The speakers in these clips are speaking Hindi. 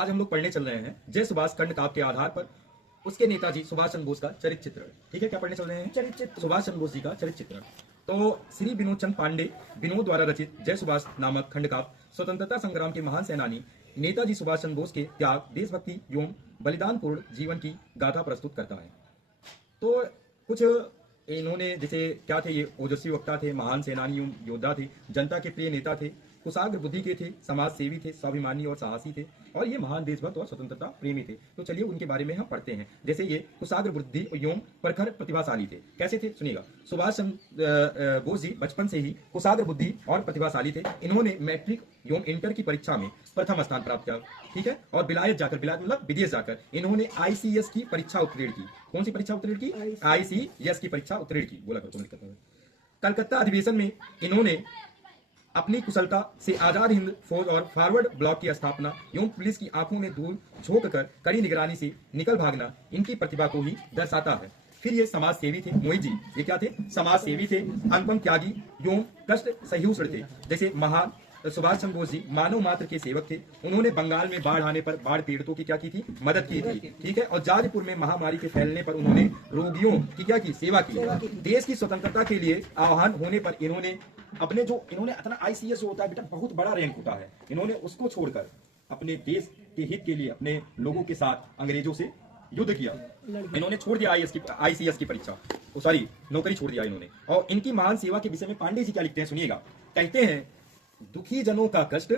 आज हम लोग पढ़ने चल रहे हैं जय सुभाष खंड काव्य के आधार पर उसके नेताजी सुभाष चंद्र बोस का चरित्र चित्रण। ठीक है, क्या पढ़ने चल रहे हैं? चरित्र चित्रण। सुभाष चंद्र बोस जी का चरित्र चित्रण। तो श्री विनोद चंद पांडे विनोद द्वारा रचित जय सुभाष नामक खंड काव्य स्वतंत्रता संग्राम के महान सेनानी नेताजी सुभाष चंद्र बोस के त्याग, देशभक्ति एवं बलिदानपूर्ण जीवन की गाथा प्रस्तुत करता है। तो कुछ इन्होंने जैसे क्या थे, ये ओजस्वी वक्ता थे, महान सेनानी योद्धा थे, जनता के प्रिय नेता थे, कुशाग्र बुद्धि के थे, समाज सेवी थे, स्वाभिमानी और साहसी थे, और ये महान देशभक्त और स्वतंत्रता प्रेमी थे। तो चलिए उनके बारे में हम पढ़ते हैं। जैसे ये कुशाग्र बुद्धि एवं प्रखर प्रतिभाशाली थे। कैसे थे सुनिएगा। सुभाष चंद्र बोस जी बचपन से ही कुशाग्र बुद्धि और प्रतिभाशाली थे। इन्होंने मैट्रिक एवं इंटर की परीक्षा में प्रथम स्थान प्राप्त किया। ठीक है, और विलायत मतलब विदेश जाकर इन्होंने ICS की परीक्षा उत्तीर्ण की। कौन सी परीक्षा उत्तीर्ण की? ICS की परीक्षा उत्तीर्ण की। बोला करो। कलकत्ता अधिवेशन में इन्होंने अपनी कुशलता से आजाद हिंद फौज और फॉरवर्ड ब्लॉक की स्थापना एवं पुलिस की आंखों में धूल झोंक कर कड़ी निगरानी से निकल भागना इनकी प्रतिभा को ही दर्शाता है। फिर ये समाज सेवी थे। मोहित जी ये क्या थे? समाज सेवी थे, अनुपम त्यागी एवं कष्ट सहिष्णु थे। जैसे महान सुभाष चंद्र बोस जी मानव मात्र के सेवक थे। उन्होंने बंगाल में बाढ़ आने पर बाढ़ पीड़ितों की क्या की थी? मदद की थी। ठीक है, और जाजपुर में महामारी के फैलने पर उन्होंने रोगियों की क्या की? सेवा की। देश की स्वतंत्रता के लिए आह्वान होने पर इन्होंने अपने जो इन्होंने अपना ICS जो होता है बेटा, बहुत बड़ा रैंक होता है, इन्होंने उसको छोड़कर अपने देश के हित के लिए अपने लोगों के साथ अंग्रेजों से युद्ध किया। इन्होंने छोड़ दिया ICS की परीक्षा, सॉरी नौकरी छोड़ दिया इन्होंने। और इनकी महान सेवा के विषय में पांडे जी क्या लिखते हैं सुनिएगा। कहते हैं, दुखी जनों का कष्ट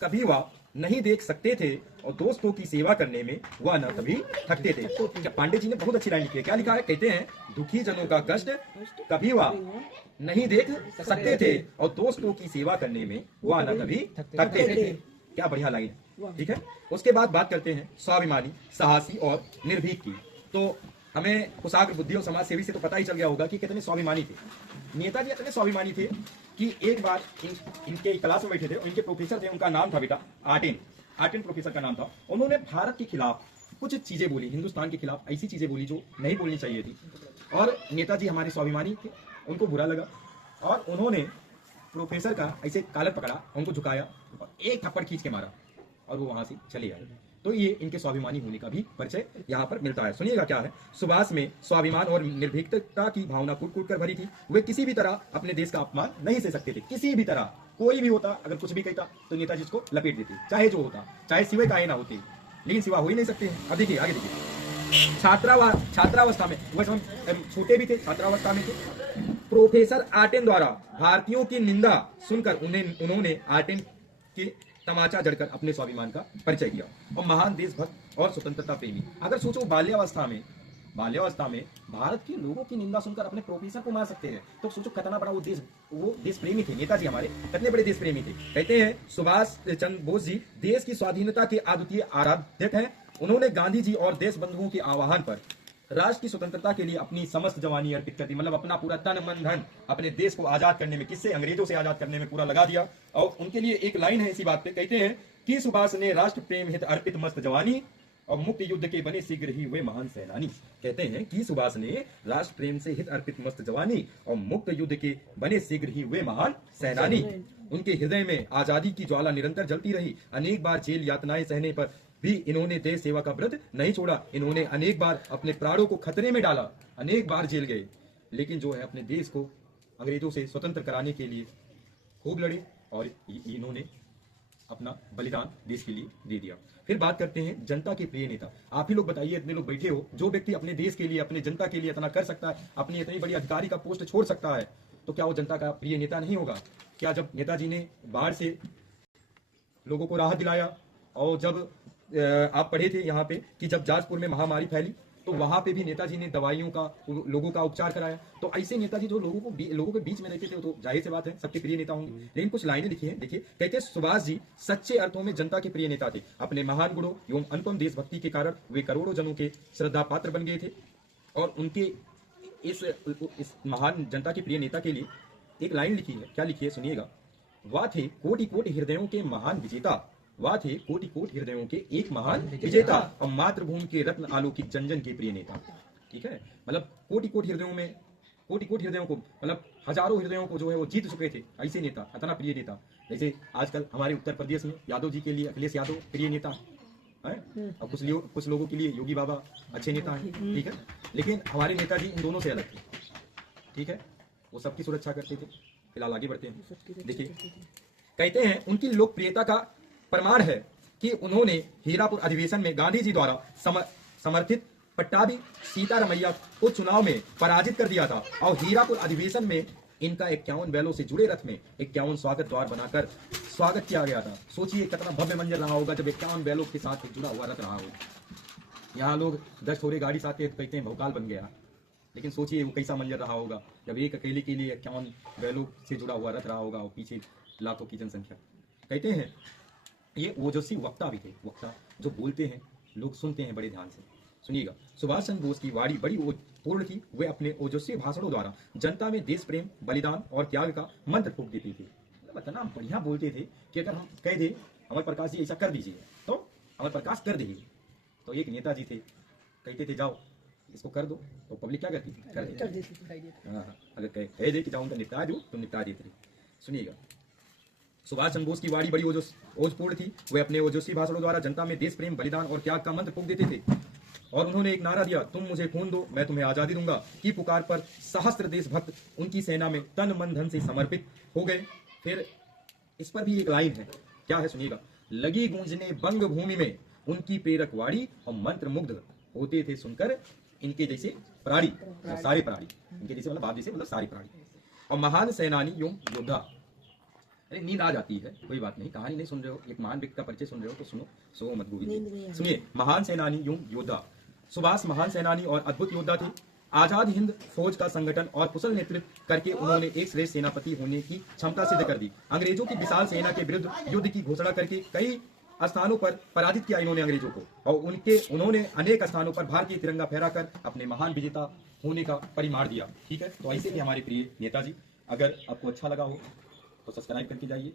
कभी वह नहीं देख सकते थे और दोस्तों की सेवा करने में वह न कभी थकते थे। क्या पांडे जी ने बहुत अच्छी लाइन लिखी है। क्या लिखा है? कहते हैं, दुखी जनों का कष्ट कभी वह नहीं देख सकते थे और दोस्तों की सेवा करने में वह न कभी थकते थे। क्या बढ़िया लाइन है। ठीक है, उसके बाद बात करते हैं स्वाभिमानी, साहसी और निर्भीक की। तो हमें कुशाग्र बुद्धि और समाज सेवी से तो पता ही चल गया होगा कि कितने स्वाभिमानी थे। नेताजी इतने स्वाभिमानी थे कि एक बार इनके क्लास में बैठे थे और इनके प्रोफेसर थे, उनका नाम था बेटा आर्टेन प्रोफेसर का नाम था। उन्होंने भारत के खिलाफ कुछ चीजें बोली, हिंदुस्तान के खिलाफ ऐसी चीजें बोली जो नहीं बोलनी चाहिए थी। और नेताजी हमारे स्वाभिमानी थे, उनको बुरा लगा और उन्होंने प्रोफेसर का ऐसे कालर पकड़ा, उनको झुकाया और एक थप्पड़ खींच के मारा और वो वहां से चले आए। तो ये इनके स्वाभिमानी होने का भी परिचय यहाँ पर मिलता है। सुनिएगा क्या है। सुभाष में स्वाभिमान और निर्भीकता की भावना कूट कर भरी थी। वे किसी भी तरह अपने देश का अपमान नहीं सह सकते थे। किसी भी तरह कोई भी होता, अगर कुछ भी कहता तो नेताजी इसको लपेट देते, चाहे जो होता, चाहे सिवाय का ना होते, लेकिन सिवा हो ही नहीं सकते हैं। अब देखिए आगे देखिए। छात्रावस्था में, वैसे हम छोटे भी थे, छात्रावस्था में थे, प्रोफेसर आर्टेन द्वारा भारतीयों की निंदा सुनकर उन्होंने आर्टेन के तमाचा जड़कर अपने स्वाभिमान का परिचय किया। और महान देशभक्त और स्वतंत्रता प्रेमी। अगर सोचो बाल्यावस्था में भारत के लोगों की निंदा सुनकर अपने प्रोफेसर को मार सकते हैं, तो सोचो कितना बड़ा वो देश प्रेमी थे। नेताजी हमारे कितने बड़े देश प्रेमी थे। कहते हैं, सुभाष चंद्र बोस जी देश की स्वाधीनता के अद्वितीय आराध्यक हैं। उन्होंने गांधी जी और देश बंधुओं के आह्वान पर राष्ट्र की स्वतंत्रता के लिए अपनी समस्त जवानी अर्पित कर दी। मतलब अपना पूरा तन मन धन अपने देश को आजाद करने में, किससे? अंग्रेजों से आजाद करने में पूरा लगा दिया। और उनके लिए एक लाइन है इसी बात पे, कहते हैं कि सुभाष ने राष्ट्र प्रेम हित अर्पित मस्त जवानी और मुक्त युद्ध के बने शीघ्र ही हुए महान सेनानी। कहते हैं कि सुभाष ने राष्ट्र प्रेम से हित अर्पित मस्त जवानी और मुक्त युद्ध के बने शीघ्र ही हुए महान सेनानी। उनके हृदय में आजादी की ज्वाला निरंतर जलती रही। अनेक बार जेल यातनाएं सहने पर भी इन्होंने देश सेवा का व्रत नहीं छोड़ा। इन्होंने अनेक बार अपने प्राणों को खतरे में डाला, अनेक बार जेल गए, लेकिन जो है अपने देश को अंग्रेजों से स्वतंत्र कराने के लिए खूब लड़े और इन्होंने अपना बलिदान देश के लिए दे दिया। फिर बात करते हैं जनता के प्रिय नेता। आप ही लोग बताइए, इतने लोग बैठे हो, जो व्यक्ति अपने देश के लिए, अपने जनता के लिए इतना कर सकता है, अपनी इतनी बड़ी अधिकारी का पोस्ट छोड़ सकता है, तो क्या वो जनता का प्रिय नेता नहीं होगा? क्या जब नेताजी ने बाढ़ से लोगों को राहत दिलाया, और जब आप पढ़े थे यहाँ पे कि जब जाजपुर में महामारी फैली तो वहां पे भी नेताजी ने दवाइयों का, लोगों का उपचार कराया। तो ऐसे नेताजी जो लोगों के बीच में रहते थे, तो जाहिर सी बात है सबके प्रिय नेता होंगे। लेकिन कुछ लाइनें लिखी हैं, देखिए। कहते हैं, सुभाष जी सच्चे अर्थों में जनता के प्रिय नेता थे। अपने महान गुणों एवं अनुपम देशभक्ति के कारण वे करोड़ों जनों के श्रद्धा पात्र बन गए थे। और उनके इस महान जनता के प्रिय नेता के लिए एक लाइन लिखी है। क्या लिखी है सुनिएगा। वह थे कोटि कोटि हृदयों के महान विजेता, वह थे कोटि कोटि हृदयों के एक महान विजेता और मातृभूमि के रत्न आलोकित जन जन के प्रिय नेता। ठीक है, मतलब कोटि कोटि हृदयों को, मतलब हजारों हृदयों को जो है वो जीत चुके थे। ऐसे नेता, इतना प्रिय नेता। जैसे आजकल हमारे उत्तर प्रदेश में यादव जी के लिए अखिलेश यादव प्रिय नेता, हैं। अब कुछ लोगों के लिए योगी बाबा अच्छे नेता हैं, ठीक है, लेकिन हमारे नेताजी इन दोनों से अलग थे, ठीक है, वो सबकी सुरक्षा करते थे। फिलहाल आगे बढ़ते हैं। देखिए, कहते हैं उनकी लोकप्रियता का प्रमाण है कि उन्होंने हीरापुर अधिवेशन में गांधी जी द्वारा समर्थित पट्टाभी सीतारमैया को चुनाव में पराजित कर दिया था और हीरापुर अधिवेशन में इनका 51 बैलों से जुड़े रथ में 51 स्वागत द्वार बनाकर स्वागत किया गया था। सोचिए कितना भव्य मंजर रहा होगा जब 51 बैलों के साथ जुड़ा हुआ रथ रहा हो। यहाँ लोग 10 थोड़े गाड़ी से आते कहते हैं भौकाल बन गया, लेकिन सोचिए वो कैसा मंजर रहा होगा जब एक अकेले के लिए 51 बैलों से जुड़ा हुआ रथ रहा होगा और पीछे लाखों की जनसंख्या। कहते हैं ये ओजस्वी वक्ता भी थे, वक्ता जो बोलते हैं लोग सुनते हैं बड़े ध्यान से। सुनिएगा, सुभाष चंद्र बोस की वाणी बड़ी पूर्ण थी। वे अपने ओजस्वी भाषणों द्वारा जनता में देश प्रेम, बलिदान और त्याग का मंत्र फूंक देते थे। मतलब इतना बढ़िया बोलते थे कि अगर हम कह दे अमर प्रकाश जी ऐसा कर दीजिए तो अमर प्रकाश कर देंगे। तो एक नेताजी थे, कहते थे जाओ इसको कर दो, तो पब्लिक क्या करती थी, कर देती। हाँ, अगर कह दे कि जाओ उनका निपटा दो तो निपटा देते थे। सुनिएगा, सुभाष चंद्र बोस की वाणी बड़ी ओजपूर्ण थी। वे अपने ओजस्वी भाषणों द्वारा जनता में देश प्रेम, बलिदान और त्याग का मंत्र फूंक देते थे और उन्होंने एक नारा दिया, तुम मुझे खून दो मैं तुम्हें आजादी दूंगा की पुकार पर सहस्त्र देशभक्त उनकी सेना में तन मन धन से समर्पित हो गए। फिर इस पर भी एक लाइन है, क्या है सुनिएगा, लगी गूंजने बंग भूमि में उनकी प्रेरक वाणी और मंत्र मुग्ध होते थे सुनकर इनके जैसे प्राणी, सारे प्राणी, इनके जैसे मतलब आप जैसे मतलब सारे प्राणी और महान सेनानी योद्धा। अरे नींद आ जाती है, कोई बात नहीं, कहानी नहीं सुन रहे हो, एक महान व्यक्ति का परिचय सुन रहे हो तो सुनो, सो मत गोविंद। सुनिए, महान सेनानी योद्धा सुभाष महान सेनानी और अद्भुत योद्धा थे। आजाद हिंद फौज का संगठन और कुशल नेतृत्व करके उन्होंने एक श्रेष्ठ सेनापति होने की क्षमता सिद्ध कर दी। अंग्रेजों की विशाल सेना के विरुद्ध युद्ध की घोषणा करके कई स्थानों पर पराजित किया इन्होंने अंग्रेजों को और उन्होंने अनेक स्थानों पर भारतीय तिरंगा फहराकर अपने महान विजेता होने का परिमाण दिया। ठीक है, तो ऐसे ही हमारे प्रिय नेताजी। अगर आपको अच्छा लगा हो तो सब्सक्राइब करके जाइए।